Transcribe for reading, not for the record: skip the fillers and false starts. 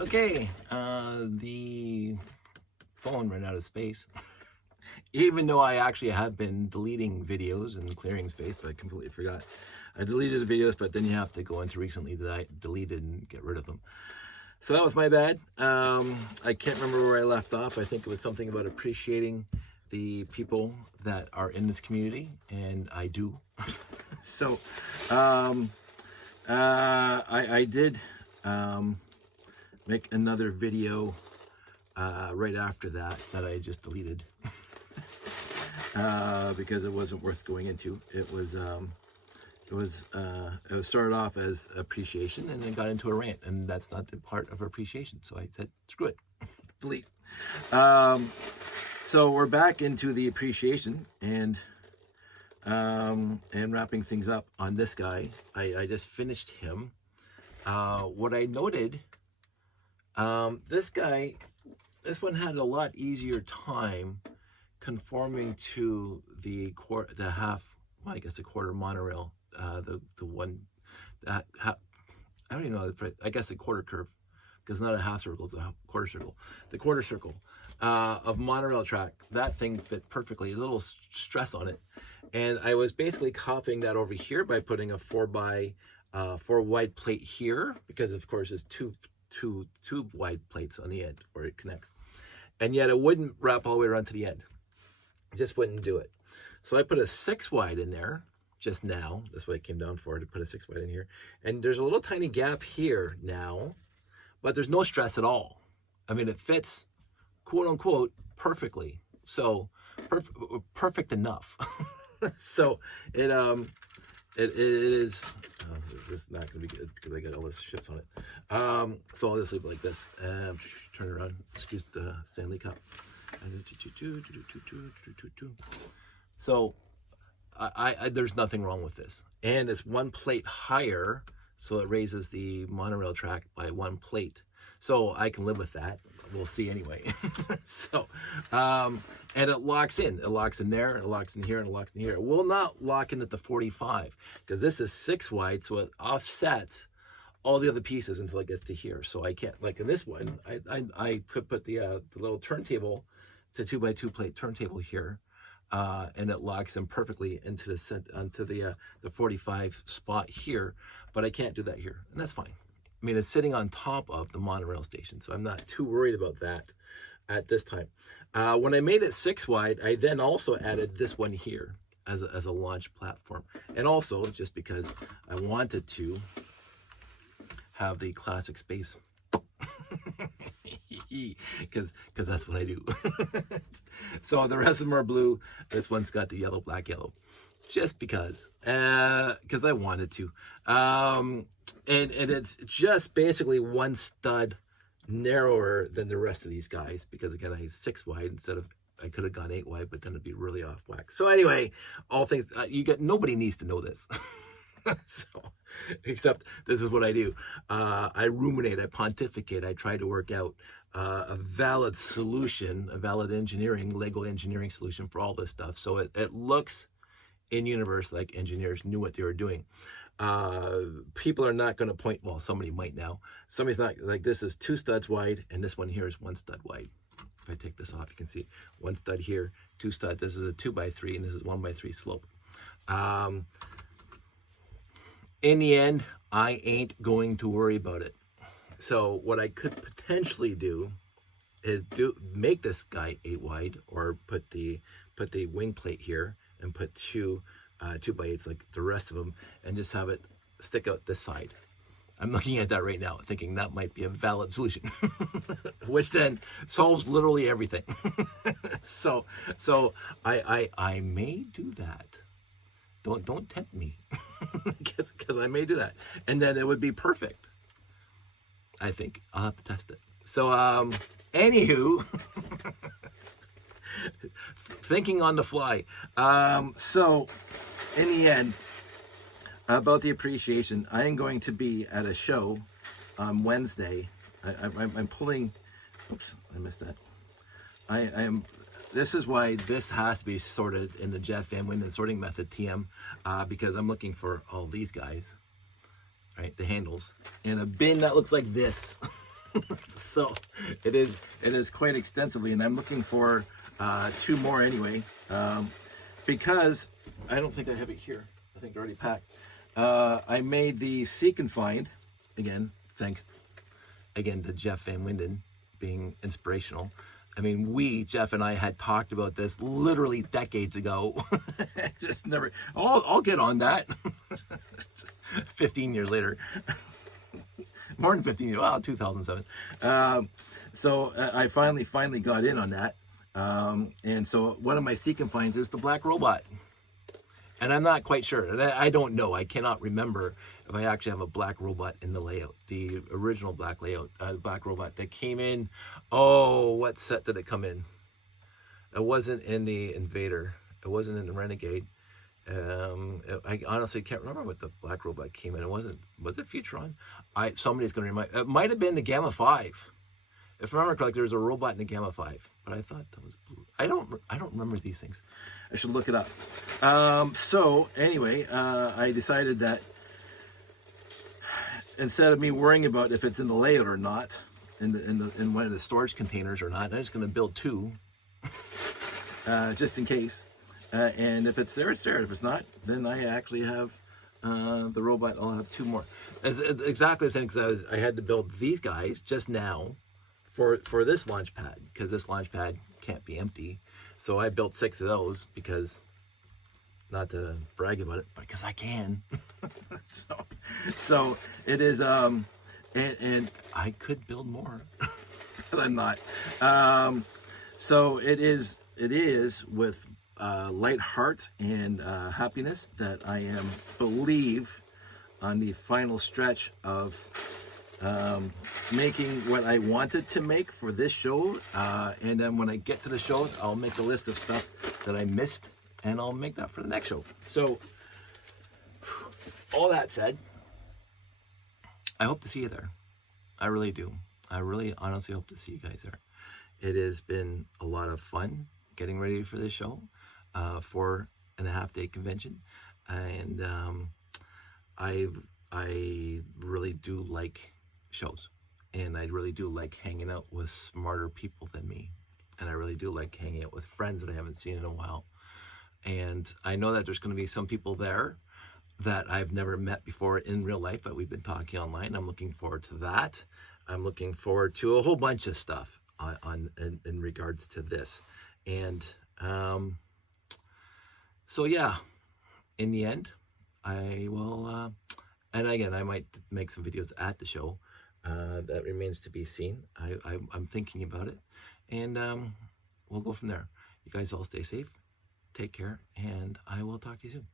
Okay, the phone ran out of space. Even though I actually have been deleting videos and clearing space, but I completely forgot. I deleted the videos, but then you have to go into recently that I deleted and get rid of them. So that was my bad. I can't remember where I left off. I think it was something about appreciating the people that are in this community, and I do. So I did make another video right after that I just deleted because it wasn't worth going into. It was started off as appreciation and then got into a rant, and that's not the part of appreciation. So I said, screw it, delete. So we're back into the appreciation and wrapping things up on this guy. I just finished him. What I noted, this one had a lot easier time conforming to the quarter monorail, the one that I don't even know, I guess the quarter curve, because not a half circle, it's a quarter circle. The quarter circle of monorail track, that thing fit perfectly. A little stress on it, and I was basically copying that over here by putting a 4x4 wide plate here, because of course there's two wide plates on the end where it connects, and yet it wouldn't wrap all the way around to the end. It just wouldn't do it. So I put a 6 wide in there just now. That's what I came down for, to put a 6 wide in here. And there's a little tiny gap here now, but there's no stress at all. I mean, it fits, quote unquote, perfectly. So perfect enough. So it is. This is not going to be good because I got all this shits on it. So I'll just leave it like this. Turn it around. Excuse the Stanley Cup. So there's nothing wrong with this, and it's one plate higher, so it raises the monorail track by one plate. So I can live with that. We'll see anyway. So and it locks in. It locks in there. It locks in here. And it locks in here. It will not lock in at the 45 because this is 6 wide, so it offsets all the other pieces until it gets to here. So I can't, like in this one, I could put the little turntable, to 2x2 plate turntable here, and it locks in perfectly into the 45 spot here, but I can't do that here, and that's fine. I mean, it's sitting on top of the monorail station, so I'm not too worried about that at this time. When I made it 6 wide, I then also added this one here as a launch platform, and also just because I wanted to have the classic space. Because that's what I do. So the rest of them are blue. This one's got the yellow, black, yellow, just because I wanted to. And it's just basically one stud narrower than the rest of these guys, because again, I 6 wide instead of, I could have gone 8 wide, but then it'd be really off whack. So anyway, all things nobody needs to know this. So, except this is what I do. I ruminate, I pontificate, I try to work out a valid solution, a valid Lego engineering solution for all this stuff. So it looks in universe like engineers knew what they were doing. People are not going to point, well, somebody might now. Somebody's not, like, this is 2 studs wide, and this one here is 1 stud wide. If I take this off, you can see 1 stud here, 2 stud. This is a 2x3, and this is 1x3 slope. In the end, I ain't going to worry about it. So what I could potentially do is make this guy 8 wide, or put the wing plate here and put 2 2x8s like the rest of them, and just have it stick out this side. I'm looking at that right now, thinking that might be a valid solution, which then solves literally everything. So I may do that. Don't tempt me, because I may do that, and then it would be perfect. I think I'll have to test it. So anywho, thinking on the fly. So in the end, about the appreciation, I am going to be at a show on Wednesday. I'm pulling. Oops, I missed that. I am. This is why this has to be sorted in the Jeff Van Winden sorting method, TM, because I'm looking for all these guys, right? The handles in a bin that looks like this. So it is quite extensively, and I'm looking for 2 more anyway, because I don't think I have it here. I think they're already packed. I made the Seek and Find, again, thanks again to Jeff Van Winden being inspirational. I mean, Jeff and I had talked about this literally decades ago. Just never, I'll get on that. 15 years later. More than 15 years, well, 2007. So I finally got in on that. And so one of my Seek and Finds is the black robot. And I'm not quite sure. I don't know. I cannot remember if I actually have a black robot in the layout, the original black layout, black robot that came in. Oh, what set did it come in? It wasn't in the Invader. It wasn't in the Renegade. I honestly can't remember what the black robot came in. Was it Futuron? Somebody's going to remind. It might have been the Gamma 5. If I remember correctly, there was a robot in the Gamma 5, but I thought that was blue. I don't remember these things. I should look it up. So anyway, I decided that instead of me worrying about if it's in the layout or not, in one of the storage containers or not, I'm just going to build 2, just in case. And if it's there, it's there. If it's not, then I actually have the robot. I'll have 2 more. It's exactly the same, because I had to build these guys just now for this launch pad, because this launch pad can't be empty. So I built 6 of those, because, not to brag about it, but because I can. so it is, and I could build more, but I'm not. So it is with light heart and happiness that I believe on the final stretch of making what I wanted to make for this show, and then when I get to the show, I'll make a list of stuff that I missed, and I'll make that for the next show. So all that said, I hope to see you there. I really do. I really honestly hope to see you guys there. It has been a lot of fun getting ready for this show, 4.5-day convention, and I really do like shows, and I really do like hanging out with smarter people than me, and I really do like hanging out with friends that I haven't seen in a while. And I know that there's going to be some people there that I've never met before in real life, but we've been talking online. I'm looking forward to that. I'm looking forward to a whole bunch of stuff in regards to this. And so yeah, in the end, I will, and again, I might make some videos at the show. That remains to be seen. I'm thinking about it, and we'll go from there. You guys all stay safe, take care, and I will talk to you soon.